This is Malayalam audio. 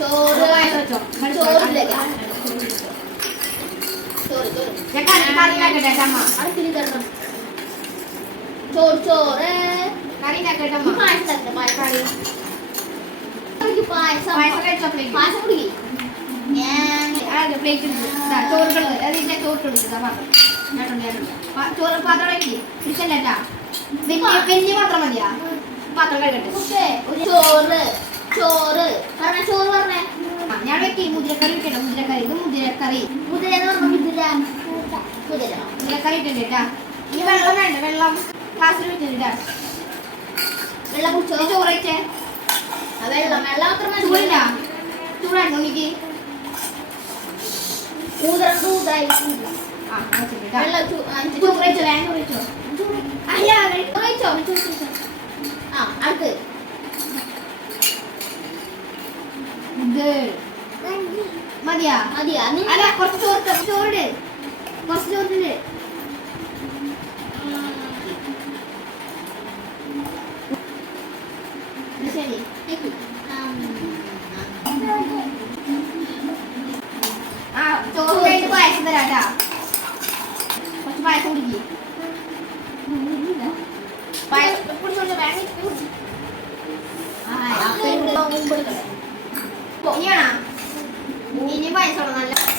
ചോറ് ചോറ് ചോറ് ചോറ് ചോറ് പായസം പായസം. പായസം പായസം പ്ലേറ്റ് ചോറുകൾ അതിന്റെ ചോറ് എടുക്കുക പാത്രം. ചോറ് പാത്രം കഴിക്കി പിടിച്ചല്ലേട്ടാ വലിയ വലിയ പാത്രം മതിയാ? പാത്രം കഴിക്കട്ടെ ചോറ് ചോറ്. ചോറ്. വെക്കി മുതിരക്കറി വെക്കട്ടെ മുതിരക്കറി. ഇത് മുതിരക്കറി. മുതിര എന്ന് പറഞ്ഞ മുതിര. മുതിര. മുതിരക്കറി ഇട്ടുണ്ട് കേട്ടാ. ഈ വെള്ളം വേണ്ട വെള്ളം. കാസിൽ വെച്ചിട്ടാ വെള്ളം കുടിച്ചോ? ചോറ് വെച്ചേ ആ, വെള്ളം വെള്ളം മതി. ചൂടില്ല. ചൂടായിരുന്നു എനിക്ക് ഊതറണ്ട് ഊതായി. വെള്ളം ആ, അടുത്ത്. മതിയാ മതിയാ അല്ല കുറച്ച് ചോറ് ചോറിട് കുറച്ച് ചോറിട് ശരി ആ ചോറ് കഴിഞ്ഞ് പായസം തരാട്ടാ കുറച്ച് പായസം കുടിക്കും പായസം കുടിച്ചോണ്ട് വേണമെങ്കിൽ ആ അപ്പം മുമ്പ് എടുക്കണം പായസമാണ് നല്ല